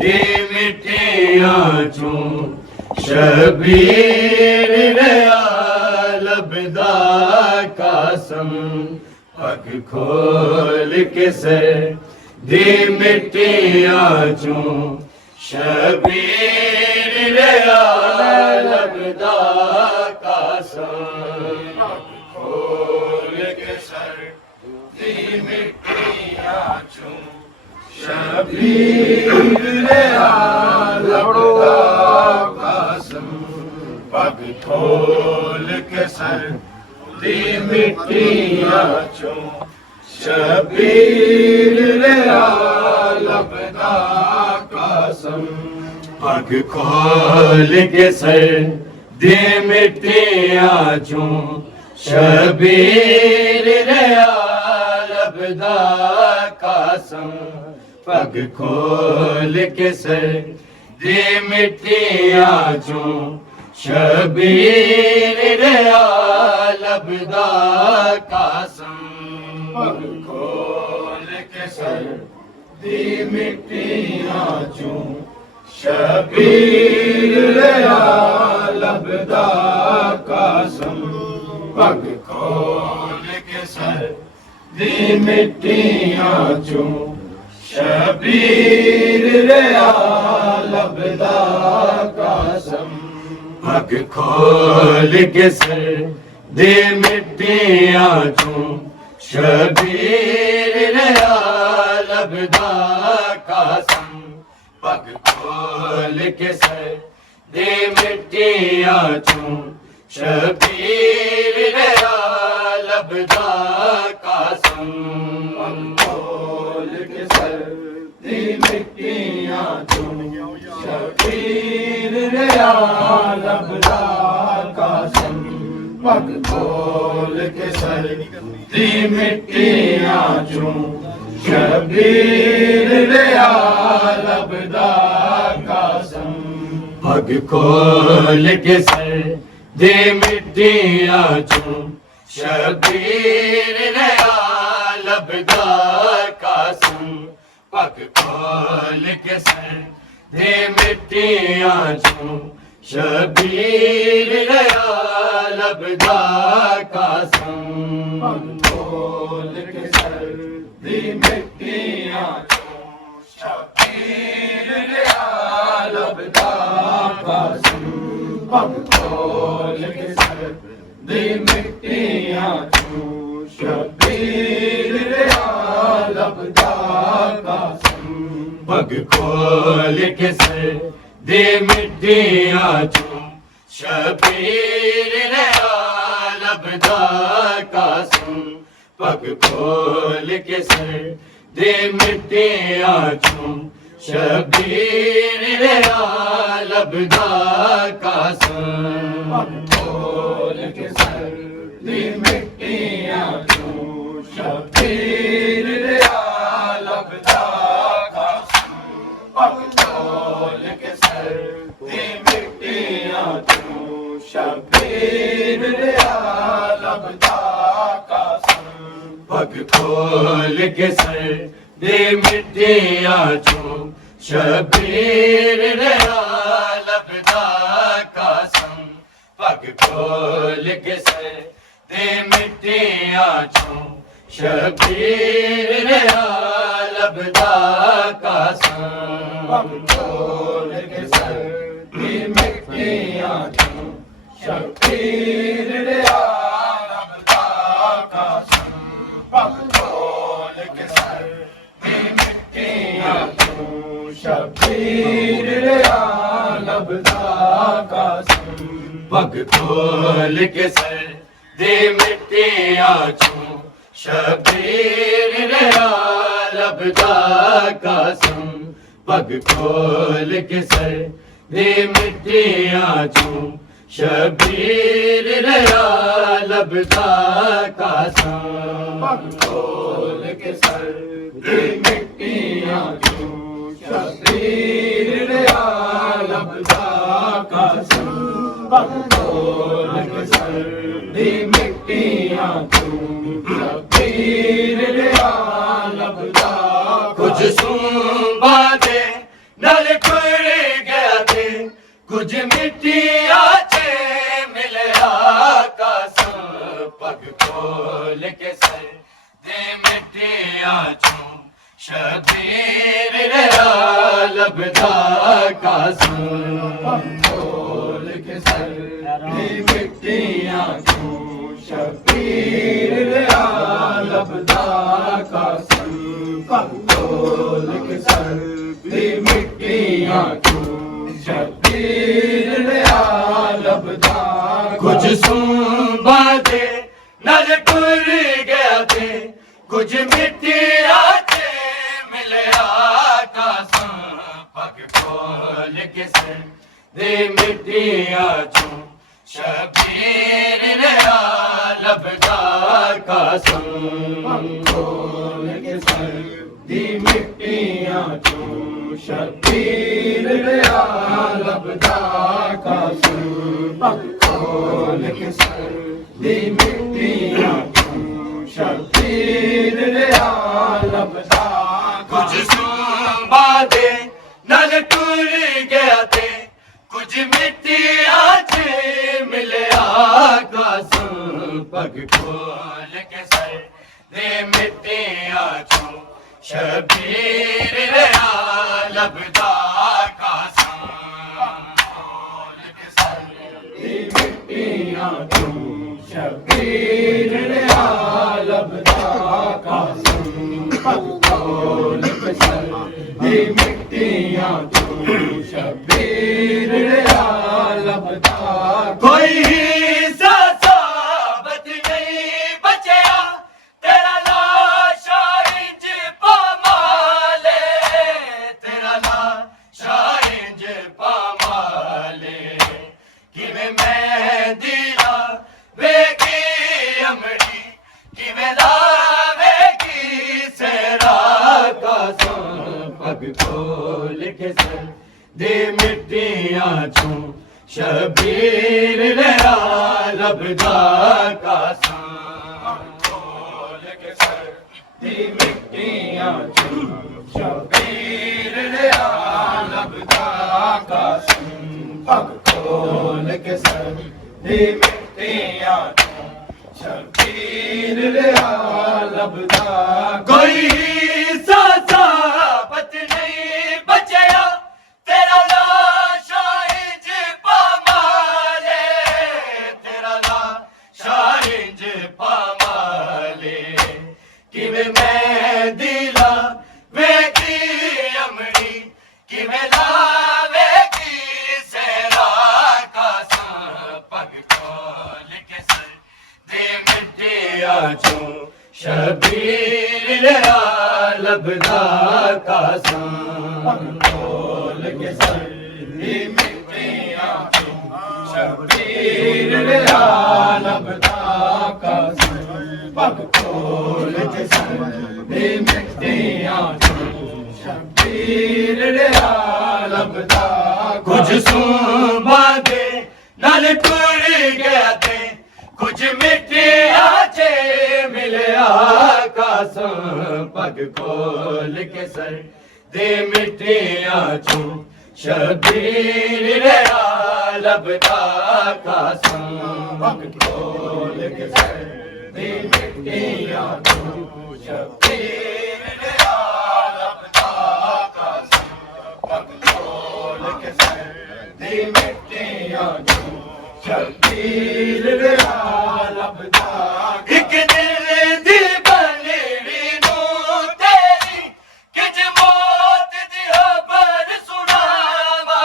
दी मिट्टियां चूं शबीर रया लबदा कासम पग खोल के सर दी मिट्टियां चूं शबीर रया लबदा कासम खोल के सर दी मिट्टियां चूं शबीर रया लबदा कासम पग खोल के सर दी मिट्टियां चूं शबीर रया लबदा कासम पग खोल के सर दी मिट्टियां चूं शबीर रया लबदा कासम पग खोल के सर दी मिट्टियां चूं शबीर रया लबदा कासम पग खोल के सर दी मिट्टियां चूं शबीर रया लबदा कासम पग खोल के सर दी मिट्टियां चूं शबीर रया लबदा कासम पग खोल के सर दी मिट्टियां चूं शबीर रया लबदा कासम पग खोल के सर दी मिट्टियां चूं शबीर रया लबदा कासम खोल के सर दी मिट्टियां चूं शबीर रया लबदा कासम पग खोल के सर दी मिट्टियां चूं शबीर रया लबदा कासम पग खोल के सर दी मिट्टियां चूं शबीर रया लबदा कासम पग खोल के सर दी मिट्टियां चूं शबीर रया लबदा कासम पग खोल के सर दी मिट्टियां चूं शबीर रया लबदा कासम पग खोल के सर दी मिट्टियां चूं शबीर रया लबदा कासम पग खोल के सर दी मिट्टियां चूं शबीर रया लबदा कासम पग खोल के सर दी मिट्टियां चूं शबीर रया लबदा कासम पग खोल के सर दी मिट्टियां चूं शबीर रया लबदा कासम पग खोल के सर दी मिट्टियां चूं शबीर रया लबदा कासम पग खोल के सर दी मिट्टियां चूं शबीर रया लबदा कासम पग खोल के सर दी मिट्टियां चूं शबीर रया लबदा कासम पग खोल के सर दी मिट्टियां चूं शबीर रया लबदा कासम पग खोल के सर दी मिट्टियां चूं शबीर रया लबदा कासम पग खोल के सर दी मिट्टियां चूं शबीर रया लबदा कासम पग खोल के सर दी मिट्टियां चूं शबीर रया लबदा कासम पग खोल के सर दी मिट्टियां चूं शबीर रया लबदा कासम पग खोल के सर दी मिट्टियां चूं शबीर रया लबदा कुछ सुन बाजे नले कुछ मिट्टिया चे मिलया कसम पग खोल के सर दे मिट्टिया चो शबीर रहा लबदा कसम पग खोल के सर दे मिट्टिया चो शबीर रहा लबदा कसम पग खोल के सर दे मिट्टिया चो शबीर रहा लबदा कुछ सुबह दे नल टुर गया थे कुछ मिट्टिया थे मिलया कसम पग खोल के सर दे मिट्टिया चो शबीर रहा लबदा कसम पग खोल के सर दे मिट्टिया चो शबीर रहा लबदा कसम पग खोल के सर दे मिट्टिया चो शबीर रहा लबदा कुछ सुबह दे नल टूर गया थे कुछ मिट्टिया थे मिलया कसम पग खोल के सर दे मिट्टिया चो शबीर रहा लबदा कसम खोल के सर दे मिट्टिया चो शबीर रहा लबदा कसम पग खोल के सर दे मिट्टिया चो शबीर रहा लबदा कोई साबत नहीं बचया तेरा लाशा इंज पामाले तेरा लाशा इंज पामाले किवे मैं दिला वेगी अमड़ी किवे लावेगी सेरा कसम पग खोल के सर दे मिट्टिया चो शबीर रहा लबदा कसम खोल के सर दे मिट्टिया चो शबीर रहा लबदा कसम पग खोल के सर दे मिट्टिया चो शबीर रहा लबदा कोई साबत नहीं बचया तेरा लाशा इंज पामाले तेरा लाशा इंज पामाले किवे मैं दिला वेगी अमड़ी किवे लावेगी सेरा कसम पग खोल के सर दे मिट्टिया चो शबीर रहा लबदा कसम पग खोल के सर दे मिट्टिया चो शबीर रहा लबदा कसम पग खोल के सर दे मिट्टिया चो शबीर रहा लबदा कुछ सुबह दे नल टूर गया थे कुछ मिट्टिया चे मिलया कसम पग खोल के सर दे मिट्टिया चो शबीर रहा लबदा कसम पग खोल के सर दे मिट्टिया चो शबीर रहा लबदा कसम पग खोल के सर दे मिट्टिया चो शबीर रहा लबदा एक दिल दी बनड़ी नू तेरी किज मौत दी खबर सुनावा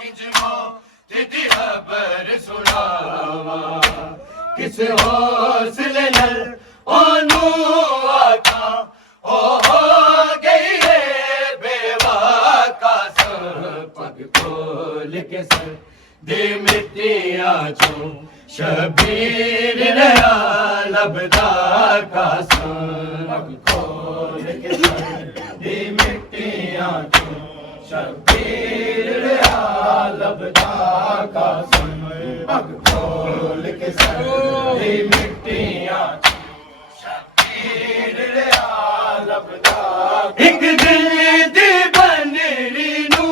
किज मौत दी खबर सुनावा किस हौसले नल ओनू आका ओ हो गई है बेवा कसम पग खोल के सर दे मिट्टिया चो शबीर रहा लबदा कसम पग खोल के सर दे मिट्टिया चो शबीर रहा लबदा कसम पग खोल के सर दे मिट्टिया चो शबीर रहा लबदा एक दिल दी बनड़ी नू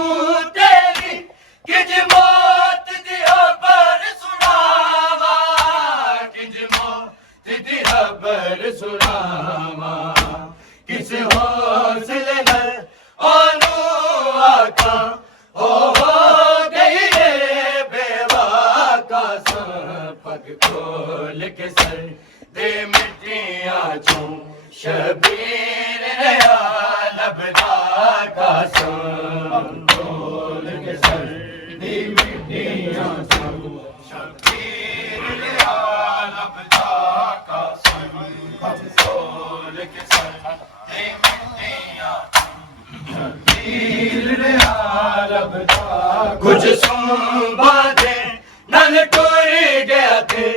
तेरी किज का हो गई ये बेवाका सा पग खोल के सर दे मिट्टियां छू शबीर रहा लबदा का सा पग खोल के सर दे मिट्टियां छू शबीर रहा लबदा का सा पग खोल के सर दे मिट्टियां कुछ सुबह दे नल टूर गया थे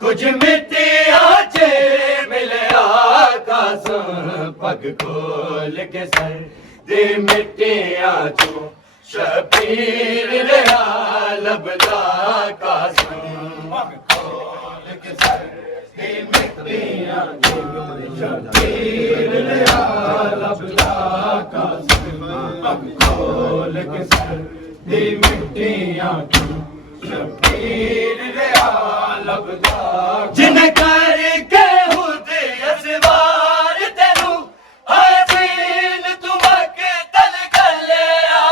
कुछ मिट्टियां चे मिले आकाश पग खोल के सर दे मिट्टियां छू शबीर रहा लबदा का पग खोल के सर दे मिट्टियां छू शबीर रहा लबदा का पग खोल के सर दे मिट्टियां छू शबीर रहा लबदा जिन करके हुद असवार तेनू हसीन तुमक तल गलिया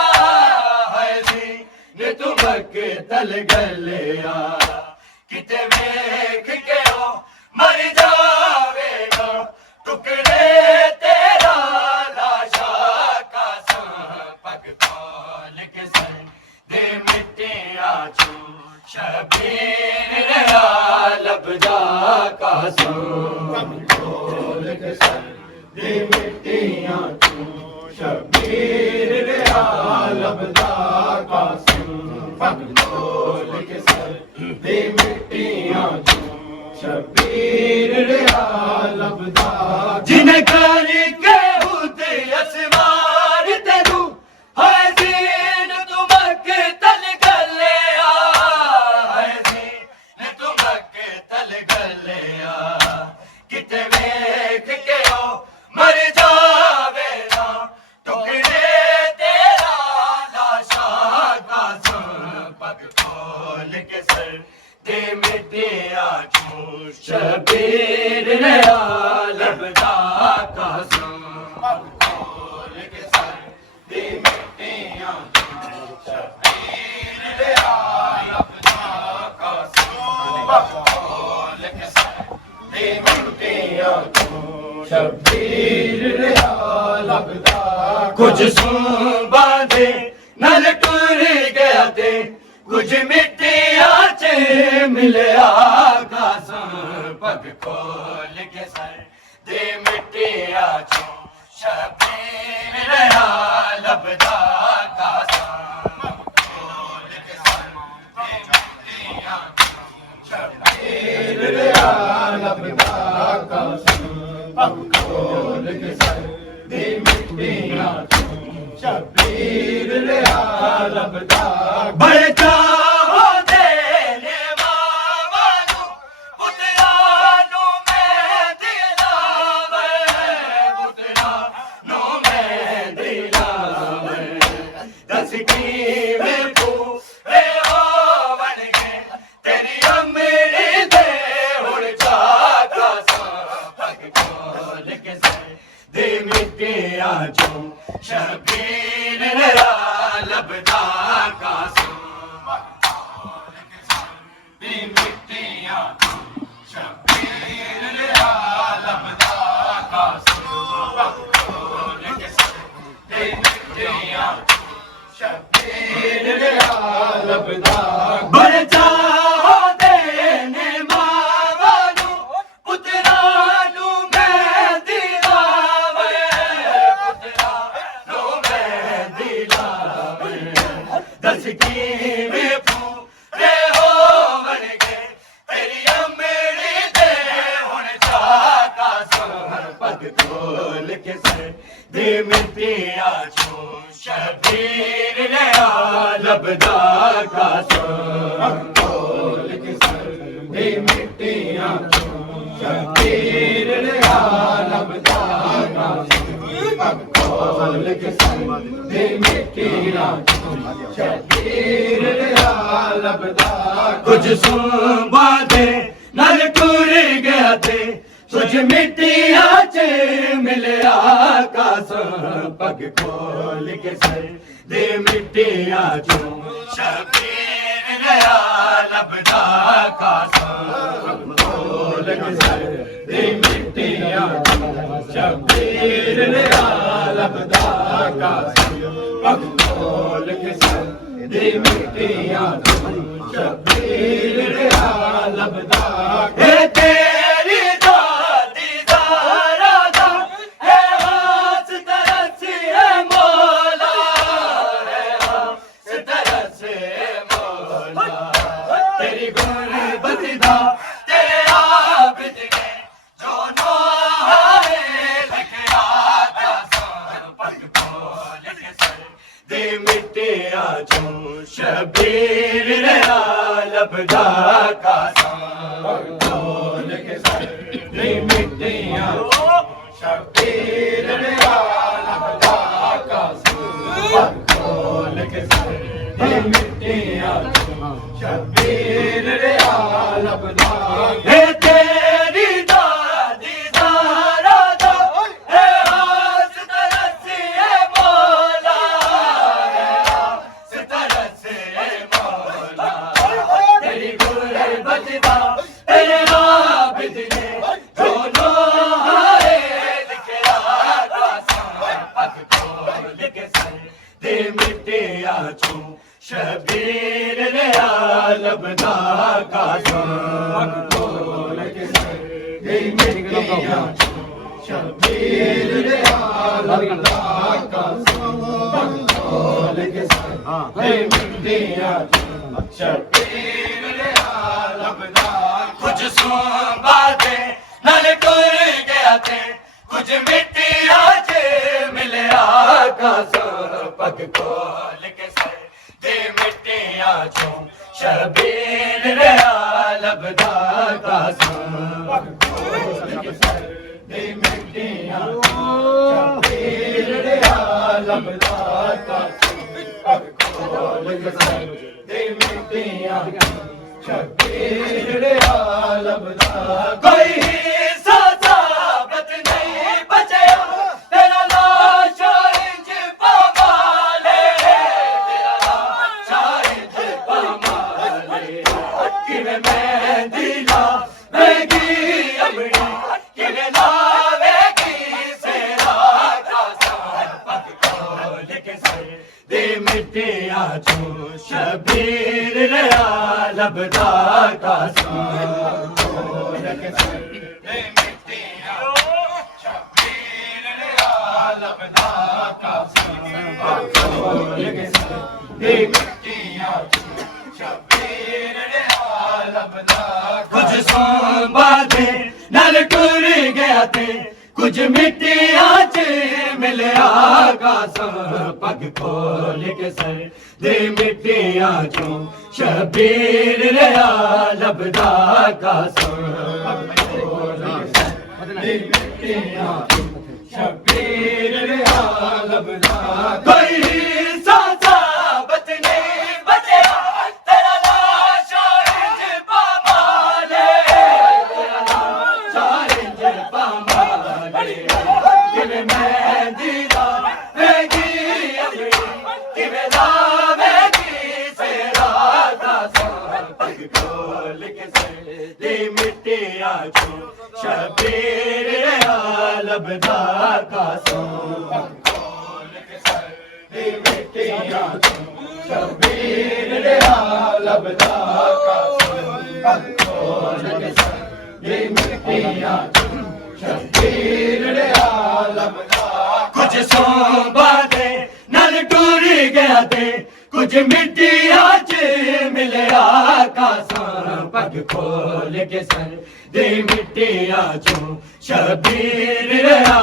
हसीन तुमक तल गलिया किते वेख के ओ मर जावेगा टुकड़े तेरा लाशा का सा पग खोल के सर दे मिट्टियां छू शबीर रहा लबदा का सा पग खोल के सर दे मिट्टियां छू शबीर रहा लबदा का सा पग खोल के सर दे मिट्टियां छू शबीर रहा लबदा जिन करके हुद असवार तेनू हसीन तुमक तल गलिया हसीन तुमक तल गलिया किते वेख के ओ मर जावेगा टुकड़े तेरा लाशा का सा पग खोल के सर दे मिट्टियां छू शबीर रहा लबदा का सा पग खोल के सर दे मिट्टियां छू शबीर रहा लबदा का सा पग खोल के सर दे मिट्टियां छू शबीर रहा लबदा कुछ सुबह दे नल टूर गया थे कुछ मिट्टियां चे मिले आकाश पग खोल के सर दे मिट्टियां छू शबीर रहा लबदा का सा पग खोल के सर दे मिट्टियां छू शबीर रहा लबदा का सा पग खोल के सर दे मिट्टियां छू शबीर रहा लबदा बड़े चाहो देने मावानू पुत्रानू मैं दिलावे पुत्रानू मैं दिलावे दस की में पूरे होवन के तेरी अमरी दे हुण चाका सा पग खोल के सर दे मिट्टियां छू शबीर रहा लबदा का सा पग खोल के सर दे मिट्टियां छू शबीर रहा लबदा का सा पग खोल के सर दे मिट्टियां छू शबीर रहा लबदा बड़े चाहो देने मावानू पुत्रानू मैं दिलावे पुत्रानू मैं दिलावे दस की में पूरे होवन के तेरी अमरी दे हुण चाका सा पग खोल के सर दे मिट्टियां छू शबीर रहा लबदा का सा पग खोल के सर दे मिट्टियां छू शबीर रहा लबदा का सा पग खोल के सर दे मिट्टियां छू शबीर रहा लबदा कुछ सुबह दे नल टूर गया थे कुछ मिट्टियां च मिलिया कासा पग खोल के सर दे मिट्टियां चो शबीर नया लभदा कासा पग खोल के सर दे मिट्टियां शबीर नया लभदा कासा पग खोल के सर दे मिट्टियां शबीर नया लभदा तेरी दादी दारा दा है हाथ तरस है मौला है हाथ तरस है मौला तेरी गुरबत दा तेरे आबिद के जो नोहाए लिखया कासा पग खोल के सर दे मिट्टियां चो शबीर नया लभदा कासा पग खोल के सर दे मिट्टियां शबीर नया लभदा कासा पग खोल के सर दे मिट्टियां शबीर नया लभदा है तेरी दादी दारा दा है हाथ तरस है मौला है हाथ तरस है मौला तेरी गुरबत दा तेरे आबिद ने जो नोहाए लिखया कासा पग खोल के सर दे मिट्टियां चो शबीर नया लभदा कासा पग खोल के सर दे मिट्टियां चो शबीर नया लभदा कासा पग खोल के सर दे मिट्टियां चो शबीर नया लभदा कुछ सुबह दे नल टुर गया थे कुछ मिट्टियां च मिलिया कासा पग खोल के सर दे मिट्टियां चो शबीर नया लभदा कासा पग खोल के सर दे मिट्टियां शबीर नया लभदा कासा पग खोल के सर दे मिट्टियां शबीर नया लभदा कोई साजाबत नहीं बचया तेरा लाशा इंज पामाले तेरा लाशा इंज पामाले किवे मेहंदी लावेगी अबड़ी किवे लावेगी सेरा कासा पग खोल के सर दे मिट्टियां चो शबीर नया लभदा कासा खोल के सर दे मिट्टियां शबीर नया लभदा कासा पग खोल के सर दे मिट्टियां शबीर नया लभदा कुछ सांबा दे नल टुर गया थे कुछ मिट्टियां च मिलिया कासा पग खोल के सर दे मिट्टियां चो शबीर नया लभदा कासा पग खोल के सर दे मिट्टियां शबीर नया लभदा कोई साजाबत नहीं बचया तेरा लाशा इंज पामाले तेरा लाशा इंज पामाले किवे मेहंदी लावेगी अबड़ी किवे लावेगी सेरा कासा पग खोल के सर दे मिट्टियां चो शबीर नया लभदा कासा पग खोल के सर दे मिट्टियां चो शबीर नया लभदा कासा पग खोल के सर दे मिट्टियां चो शबीर नया लभदा कुछ सांबा दे नल टुर गया थे कुछ मिट्टियां च मिलिया कासा पग खोल के सर दे मिट्टियां चो शबीर नया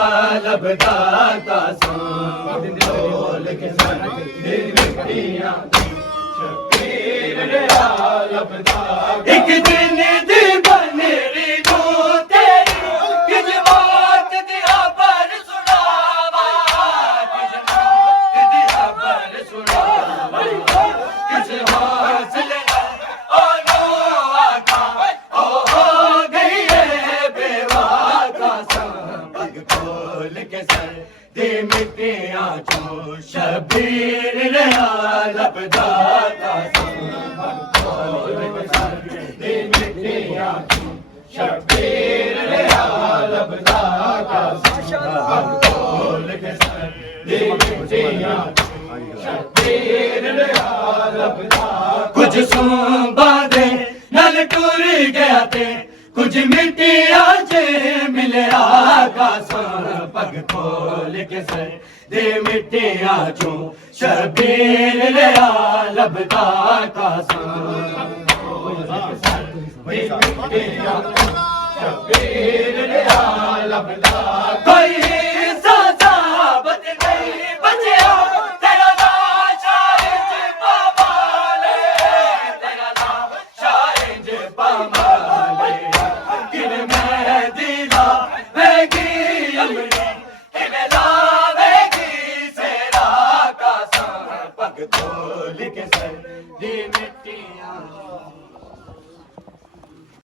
लभदा कासा पग खोल के सर दे मिट्टियां शबीर नया लभदा एक दिन दी बनेरी नू तेरी किज बात दिया पर सुनावा किज बात दिया पर सुनावा किस हौसले ओ नो आका ओ हो गई है बेवा शबीर रहा लबदा कासम खोल के सर दे मिट्टियां चूं शबीर रहा लबदा कासम खोल के सर दे मिट्टियां शबीर रहा लबदा कुछ सुंबा दे नल टूर गया ते कुछ मिट्टियां च मिलया कासम पग खोल के सर दे मिट्टियां चूं शबीर रहा लबदा कासम खोल के सर दे मिट्टियां शबीर रहा लबदा कोई साबत नहीं बचया तेरा नाम शायद पामाले तेरा नाम शायद पामाले किन मैं दिला वेगी अमरी किन लावेगी सेरा कासम पग खोल के सर दी मिट्टियां